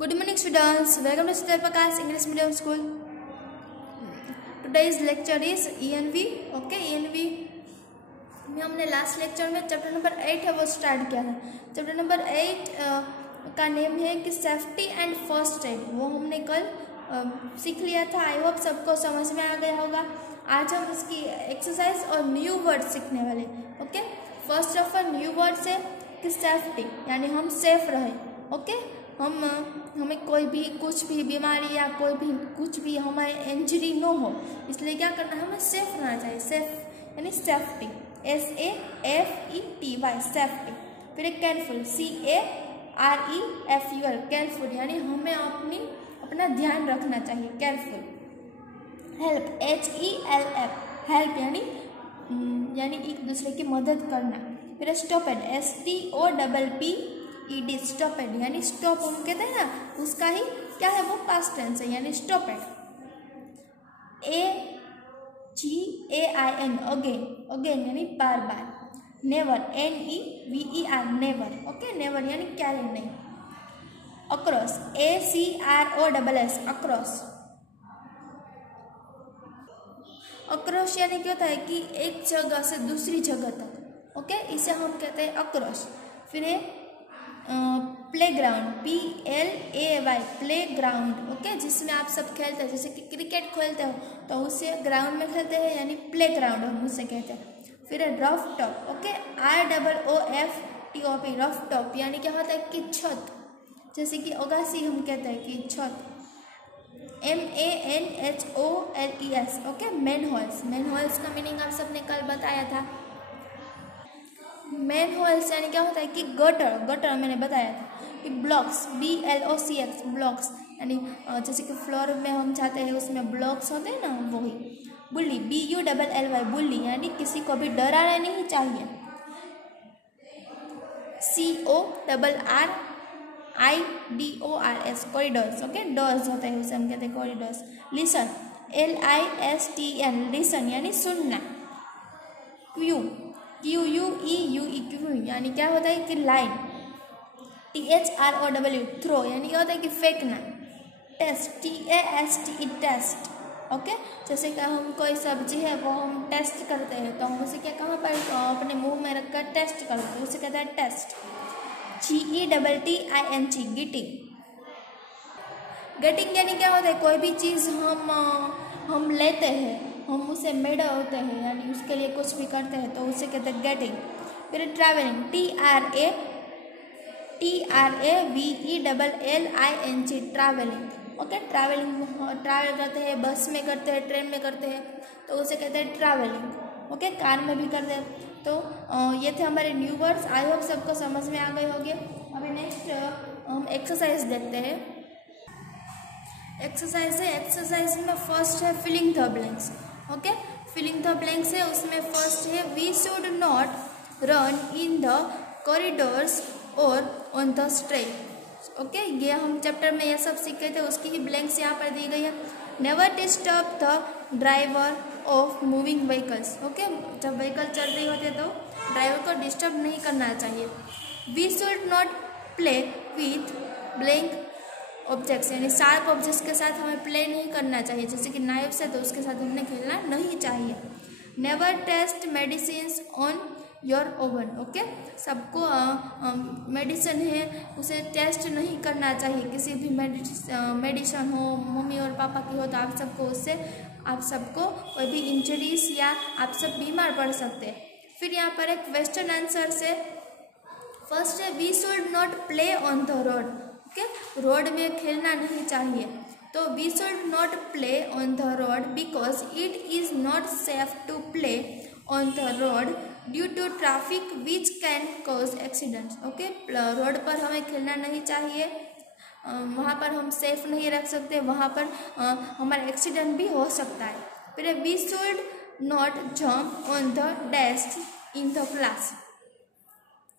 Good morning students, welcome to Siddharth Prakash English Medium School. Today's lecture is ENV. Okay, ENV में हमने last lecture में chapter number 8 है वो start किया था. चैप्टर नंबर 8 का नेम है कि सेफ्टी एंड फर्स्ट एड. वो हमने कल सीख लिया था. आई होप सबको समझ में आ गया होगा. आज हम उसकी एक्सरसाइज और न्यू वर्ड सीखने वाले. Okay, first of all new word से कि सेफ्टी यानी हम सेफ रहे. ओके, हमें कोई भी कुछ भी बीमारी या कोई भी कुछ भी हमारे इंजरी न हो, इसलिए क्या करना है, हमें सेफ रहना चाहिए. सेफ यानी सेफ्टी, SAFETY सेफ्टी. फिर एक केयरफुल, CAREFUL केयरफुल यानी हमें अपना ध्यान रखना चाहिए. केयरफुल. हेल्प, HELP हेल्प यानी एक दूसरे की मदद करना. फिर स्टॉपेड, STOPPED स्टॉपेड यानी स्टॉप हम कहते हैं ना, उसका ही क्या है, वो पास्ट टेंस है यानी स्टॉपेड. AGAIN अगेन, अगेन यानी बार बार. Never, NEVER never. Okay, never यानी क्यारे नहीं. Across, ACROSS across. अक्रॉस यानी क्या होता है कि एक जगह से दूसरी जगह तक. ओके, इसे हम कहते हैं अक्रॉस. फिर प्लेग्राउंड, PLAY प्लेग्राउंड. ओके, जिसमें आप सब खेलते हैं, जैसे कि क्रिकेट खेलते हो तो उसे ग्राउंड में खेलते हैं यानी प्लेग्राउंड हम उसे कहते हैं. फिर rough top. Okay, ROOFTOP rough top यानी क्या होता है कि छत, जैसे कि ओगासी हम कहते हैं कि छत. MANHOLES. Okay, manholes. मैनहोल्स का मीनिंग आप सबने कल बताया था. मैनहोल्स यानी क्या होता है कि गटर, गटर मैंने बताया था. कि ब्लॉक्स, BLOCKS ब्लॉक्स यानी जैसे कि फ्लोर में हम जाते हैं उसमें ब्लॉक्स होते हैं ना, वही. बुल्ली, BULLY बुल्ली यानी किसी को भी डराना नहीं चाहिए. CORRIDORS corridors. ओके, डोर्स होता है उसे हम कहते हैं कॉरिडोर्स. लिसन, LISTN लिसन यानी सुनना. QUEUE क्यू यानी क्या होता है कि लाइन. THROW थ्रो यानी क्या होता है कि फेंकना. Test, TAST test. ओके, जैसे कि हम कोई सब्जी है वो हम टेस्ट करते हैं तो हम उसे क्या कहाँ पर अपने मुंह में रखकर टेस्ट करते हैं, उसे कहते हैं टेस्ट. GETTING getting. गेटिंग यानी क्या होता है, कोई भी चीज़ हम लेते हैं, हम उसे मेड होते हैं यानी उसके लिए कुछ भी करते हैं तो उसे कहते हैं गेटिंग. फिर travelling, TRAVELLING travelling. Okay, travelling travel करते हैं, बस में करते हैं, ट्रेन में करते हैं तो उसे कहते हैं ट्रैवलिंग. ओके, कार में भी करते हैं. तो ये थे हमारे न्यू वर्ड्स. आई होप सबको समझ में आ गए होंगे. अभी नेक्स्ट हम एक्सरसाइज देखते हैं. एक्सरसाइज है, एक्सरसाइज में फर्स्ट है filling the blanks. Okay, filling the blanks है, उसमें फर्स्ट है we should not run in the corridors और ऑन द स्ट्रीट. ओके, ये हम चैप्टर में ये सब सीखे थे, उसकी ही ब्लैंक्स यहाँ पर दी गई है. Never disturb the driver of moving vehicles. Okay, जब व्हीकल चल रही होती है तो ड्राइवर को डिस्टर्ब नहीं करना चाहिए. We should not play with blank objects यानी शार्प ऑब्जेक्ट्स के साथ हमें प्ले नहीं करना चाहिए, जैसे कि नाइफ्स है तो उसके साथ हमने खेलना नहीं चाहिए. Never taste medicines on your own. Okay, सबको मेडिसिन है उसे टेस्ट नहीं करना चाहिए. किसी भी मेडिसिन हो, मम्मी और पापा की हो तो आप सबको कोई भी इंजरीज या आप सब बीमार पड़ सकते हैं. फिर यहाँ पर एक क्वेश्चन आंसर से फर्स्ट है we should not play on the road. Okay, road में खेलना नहीं चाहिए. तो we should not play on the road because it is not safe to play on the road due to traffic which can cause accidents. Okay, road पर हमें खेलना नहीं चाहिए, वहाँ पर हम सेफ नहीं रख सकते, वहाँ पर हमारा एक्सीडेंट भी हो सकता है. फिर we should not jump on the desk in the class.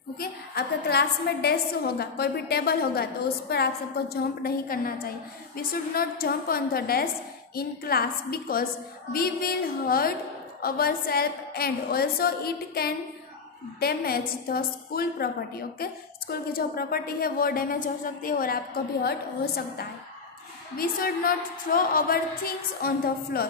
Okay, आपका क्लास में डेस्क होगा, कोई भी टेबल होगा तो उस पर आप सबको जंप नहीं करना चाहिए. We should not jump on the desk in class because we will hurt ourselves and also it can damage the school property. Okay, school की जो प्रॉपर्टी है वो डैमेज हो सकती है और आपको भी हर्ट हो सकता है। We should not throw our things on the floor.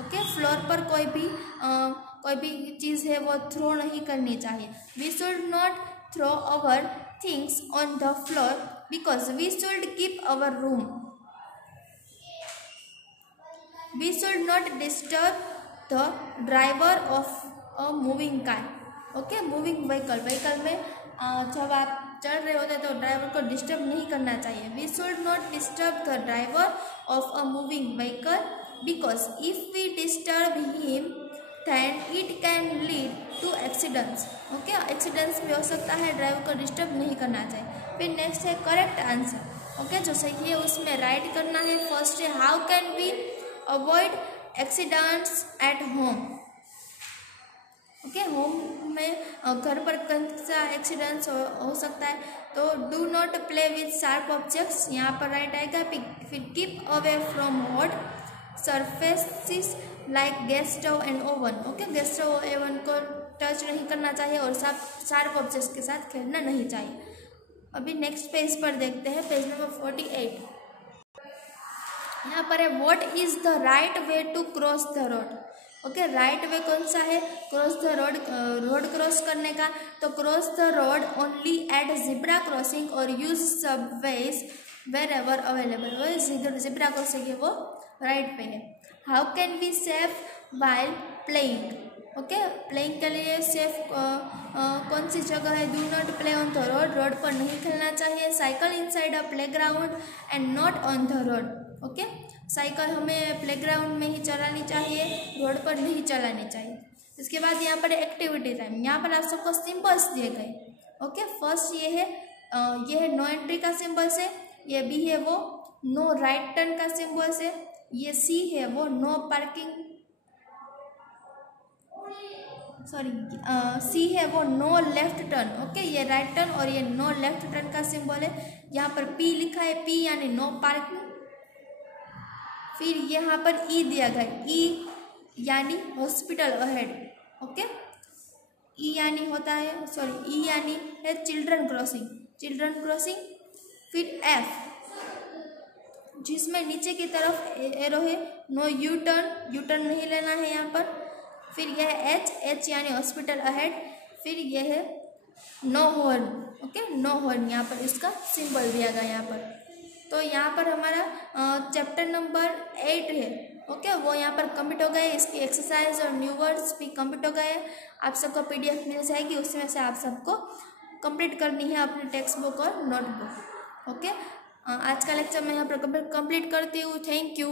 Okay, floor पर कोई भी चीज़ है वो थ्रो नहीं करनी चाहिए। We should not throw our things on the floor because we should keep our room. We should not disturb the driver of a moving car. Okay, moving vehicle में जब आप चल रहे होते हैं तो ड्राइवर को डिस्टर्ब नहीं करना चाहिए। We should not disturb the driver of a moving vehicle because if we disturb him then it can lead to accidents. Okay, accidents भी हो सकता है, ड्राइवर को डिस्टर्ब नहीं करना चाहिए। फिर नेक्स्ट है करेक्ट आंसर। ओके, जो सही है उसमें राइट करना है। फर्स्ट है how can we avoid accidents at home. Okay, home में घर पर कौन सा एक्सीडेंट्स हो सकता है, तो do not play with sharp objects, यहाँ पर राइट आएगा। फिर keep away from hot surfaces like gas stove and oven. Okay, gas stove और ओवन को टच नहीं करना चाहिए और शार्प ऑब्जेक्ट्स के साथ खेलना नहीं चाहिए। अभी नेक्स्ट पेज पर देखते हैं, पेज नंबर 48। यहाँ पर है what is the right way to cross the road. Okay, right way कौन सा है cross the road, road cross करने का, तो cross the road only at zebra crossing और use subways wherever available. वो जिब्रा क्रॉसिंग है वो राइट पे है। How can be safe while playing. Okay, playing के लिए सेफ कौन सी जगह है, do not play on the road, road पर नहीं खेलना चाहिए। Cycle inside a play ground and not on the road. Okay, cycle हमें प्लेग्राउंड में ही चलानी चाहिए, रोड पर नहीं चलानी चाहिए। इसके बाद यहाँ पर एक्टिविटी टाइम, यहाँ पर आप सबको सिंबल्स दिए गए। ओके, फर्स्ट ये है नो एंट्री का सिंबल्स है, ये बी है वो नो राइट टर्न का सिंबल्स है, ये सी है वो नो पार्किंग, सी है वो नो लेफ्ट टर्न। ओके, ये राइट टर्न और ये नो लेफ्ट टर्न का सिंबल है। यहाँ पर पी लिखा है, पी यानी नो पार्किंग। फिर यहाँ पर ई दिया गया, ई यानी हॉस्पिटल अहेड। ओके, ई यानी होता है ई यानी है चिल्ड्रन क्रॉसिंग। फिर एफ जिसमें नीचे की तरफ एरो है, नो यू टर्न नहीं लेना है यहाँ पर। फिर यह एच यानी हॉस्पिटल अहेड। फिर यह है no horn. Okay, no horn यहाँ पर इसका सिंबल दिया गया यहाँ पर। तो यहाँ पर हमारा चैप्टर नंबर 8 है। ओके, वो यहाँ पर कंप्लीट हो गए, इसकी एक्सरसाइज और न्यू वर्ड्स भी कंप्लीट हो गए। आप सबको PDF मिल जाएगी, उसमें से आप सबको कंप्लीट करनी है अपनी टेक्स्ट बुक और नोटबुक। ओके, आज का लेक्चर मैं यहाँ पर कंप्लीट करती हूँ। Thank you.